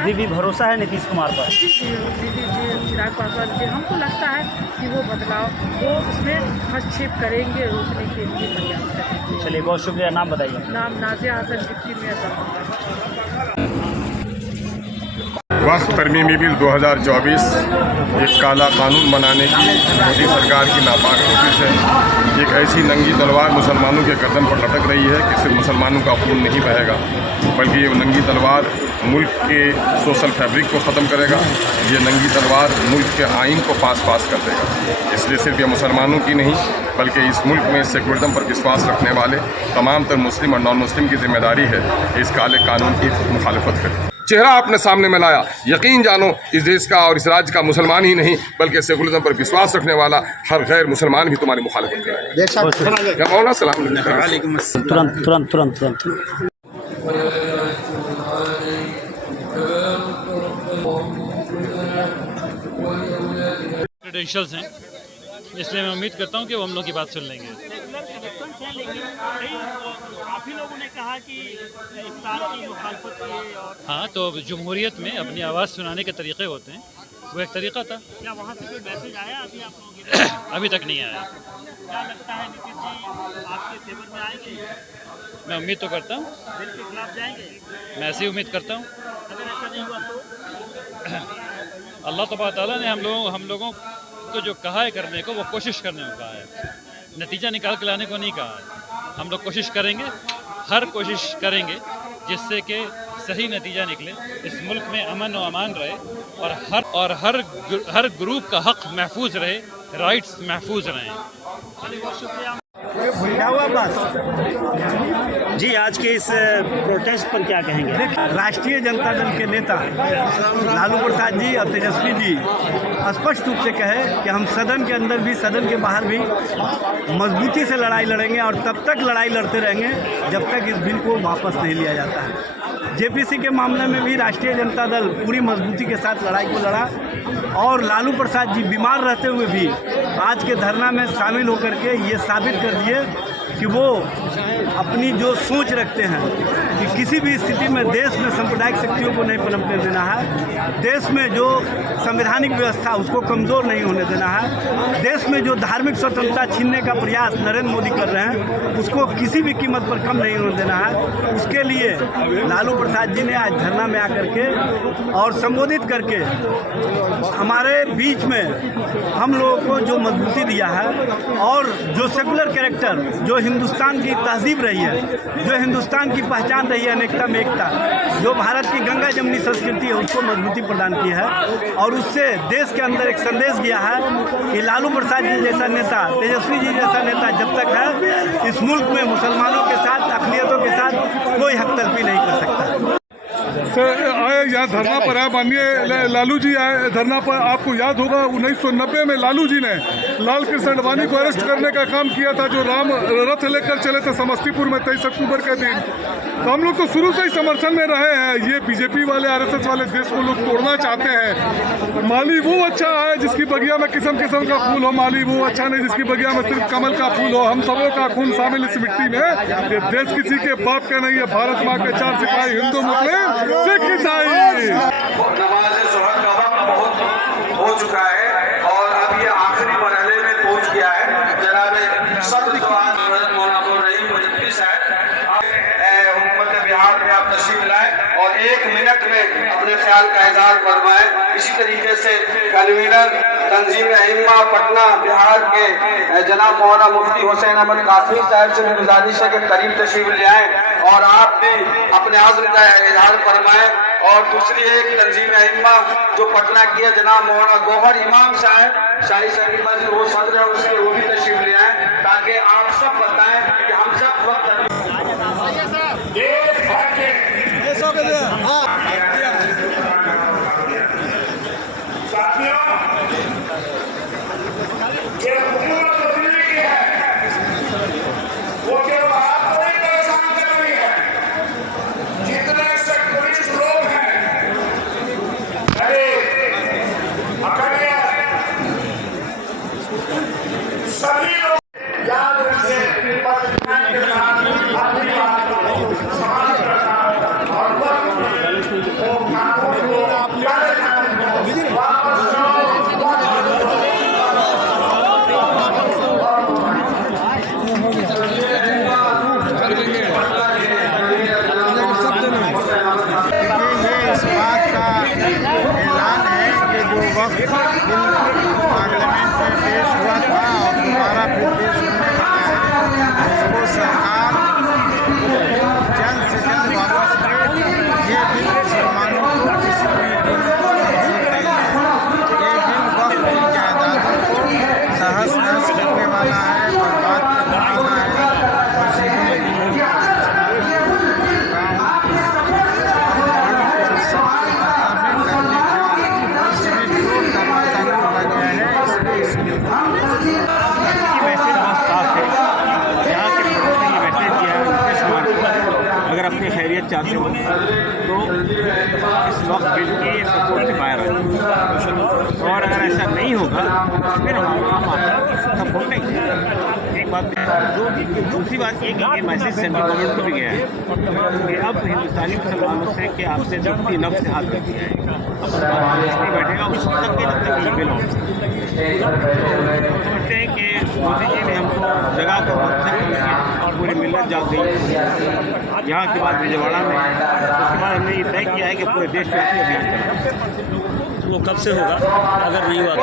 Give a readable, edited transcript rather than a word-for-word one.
अभी भी भरोसा है नीतीश कुमार पर? जी चिराग पासवान जी, हमको लगता है कि वो बदलाव वो उसमें हस्तक्षेप करेंगे, रोकने के लिए प्रयास करेंगे। चलिए, बहुत शुक्रिया। नाम बताइए। नाम नाजिया हसन, डिप्टी मेयर दरभंगा। वक्फ तरमीमी बिल 2024 एक काला कानून बनाने की मोदी सरकार की नापाक कोशिश है। एक ऐसी नंगी तलवार मुसलमानों के गर्दन पर लटक रही है कि सिर्फ मुसलमानों का खून नहीं बहेगा, बल्कि ये नंगी तलवार मुल्क के सोशल फैब्रिक को ख़त्म करेगा। ये नंगी तलवार मुल्क के आइन को पास कर देगा। इसलिए सिर्फ ये मुसलमानों की नहीं, बल्कि इस मुल्क में सेकुलरिज्म पर विश्वास रखने वाले तमाम तर मुस्लिम और नॉन मुस्लिम की जिम्मेदारी है इस काले कानून की मुखालफत करें। चेहरा अपने सामने में लाया, यकीन जानो इस देश का और इस राज्य का मुसलमान ही नहीं बल्कि सेकुलरिज्म पर विश्वास रखने वाला हर गैर मुसलमान भी तुम्हारी मुखालफत करेगा। मौलाना सलाम अलैकुम। तुरंत तुरंत तुरंत तुरंत। क्रेडेंशियल्स हैं, इसलिए मैं उम्मीद करता हूं कि वो हम लोग की बात सुन लेंगे। काफी लोगों ने कहा कि इफ्तार की मुखालफत की और हाँ, तो जमहूरियत में अपनी आवाज़ सुनाने के तरीक़े होते हैं, वो एक तरीक़ा था। क्या वहाँ से कोई मैसेज आया अभी आप लोगों के? अभी तक नहीं आया। क्या लगता है नीतीश जी आपके फेवर में आएंगे? मैं उम्मीद तो करता हूँ, बिल के खिलाफ जाएंगे? मैं ऐसी उम्मीद करता हूँ। अगर ऐसा नहीं हुआ तो? अल्लाह तबारक ताला ने हम लोगों को जो कहा है करने को, वो कोशिश करने को कहा है, नतीजा निकाल के लाने को नहीं कहा है। हम लोग कोशिश करेंगे, हर कोशिश करेंगे जिससे कि सही नतीजा निकले, इस मुल्क में अमन और अमान रहे और हर ग्रुप का हक महफूज रहे, राइट्स महफूज रहें। बहुत शुक्रिया। क्या हुआ बात जी? आज के इस प्रोटेस्ट पर क्या कहेंगे? राष्ट्रीय जनता दल के नेता लालू प्रसाद जी और तेजस्वी जी स्पष्ट रूप से कहे कि हम सदन के अंदर भी सदन के बाहर भी मजबूती से लड़ाई लड़ेंगे और तब तक लड़ाई लड़ते रहेंगे जब तक इस बिल को वापस नहीं लिया जाता है। जेपीसी के मामले में भी राष्ट्रीय जनता दल पूरी मजबूती के साथ लड़ाई को लड़ा और लालू प्रसाद जी बीमार रहते हुए भी आज के धरना में शामिल होकर के ये साबित कर दिए कि वो अपनी जो सोच रखते हैं कि किसी भी स्थिति में देश में सांप्रदायिक शक्तियों को नहीं पनपने देना है, देश में जो संवैधानिक व्यवस्था उसको कमज़ोर नहीं होने देना है, देश में जो धार्मिक स्वतंत्रता छीनने का प्रयास नरेंद्र मोदी कर रहे हैं उसको किसी भी कीमत पर कम नहीं होने देना है। उसके लिए लालू प्रसाद जी ने आज धरना में आकर के और संबोधित करके हमारे बीच में हम लोगों को जो मजबूती दिया है और जो सेकुलर कैरेक्टर, जो हिंदुस्तान की तहजीब रही है, जो हिंदुस्तान की पहचान रही है अनेकता में एकता, जो भारत की गंगा जमनी संस्कृति है उसको मजबूती प्रदान की है और उससे देश के अंदर एक संदेश गया है कि लालू प्रसाद जी जैसा नेता, तेजस्वी जी जैसा नेता जब तक है इस मुल्क में मुसलमानों के साथ, अक़लियतों के साथ कोई हक़तलफ़ी नहीं कर सकता। आए यहाँ धरना पर है माननीय लालू जी आए धरना पर। आपको याद होगा 1990 में लालू जी ने लाल कृष्ण आडवाणी को अरेस्ट करने का काम किया था, जो राम रथ लेकर चले थे समस्तीपुर में 23 अक्टूबर के दिन। तो हम लोग तो शुरू से ही समर्थन में रहे हैं। ये बीजेपी वाले आरएसएस वाले देश को लोग तोड़ना चाहते हैं। माली वो अच्छा है जिसकी बगिया में किस्म किस्म का फूल हो, माली वो अच्छा नहीं जिसकी बगिया में सिर्फ कमल का फूल हो। हम सबों का खून शामिल इस मिट्टी में। ये देश किसी के बाप का नहीं है। भारत माँ के 4 सिपाही, हिंदू मुस्लिम सिख ईसाई। नमाज सुबह का वक्त बहुत हो चुका है और अब ये आखिरी मरहले में पहुंच गया है। जनाब सख्त मौलाना रहीम मुजद्दिद साहब हुकूमत बिहार में आप तशरीफ लाए और 1 मिनट में अपने ख्याल का इजहार फरमाए। इसी तरीके से कन्वीनर तंजीम अइम्मा पटना बिहार के जनाब मौलाना मुफ्ती हुसैन अहमद कासमी साहब से भी गुजारिश है कि करीब तशरीफ ले आए और आप भी अपने आज़म का इजहार फरमाएं। और दूसरी एक तंजीम अइम्मा जो पटना की है जनाब मौलाना गौहर इमाम साहब शाही शरीफ मस्जिद वो सदर है उसके, वो भी तशरीफ ले आए ताकि आप सब बताएं कि हम सब वक्त साथियों ये हुकूमत बदलने की है, वो केवल आपको नहीं परेशान कर रही है। जितने सेक्युलरिस्ट लोग हैं, सभी लोग याद रखें अगर अपनी खैरियत चाहते हो तो इस वक्त बिल के सपोर्ट से बाहर आए, और अगर ऐसा नहीं होगा फिर हम आपका सपोर्ट नहीं करेंगे। एक बात दूसरी बात ये कि ये मैसेज सेंट्रल गवर्नमेंट को भी गया है कि अब हिंदुस्तानी मुसलमानों से कि आपसे जब्ती नफ्स से हाथ रख दिया है, नहीं बैठेगा उस तक के जब तक ये बिल हो समझते हैं कि मोदी जी ने हमको जगह को पूरी मिलत जा गई यहाँ के बाद विजयवाड़ा में, उसके बाद हमने ये तय किया है कि पूरे देश व्यापी अभियान करें। वो कब से होगा अगर नहीं हुआ तो?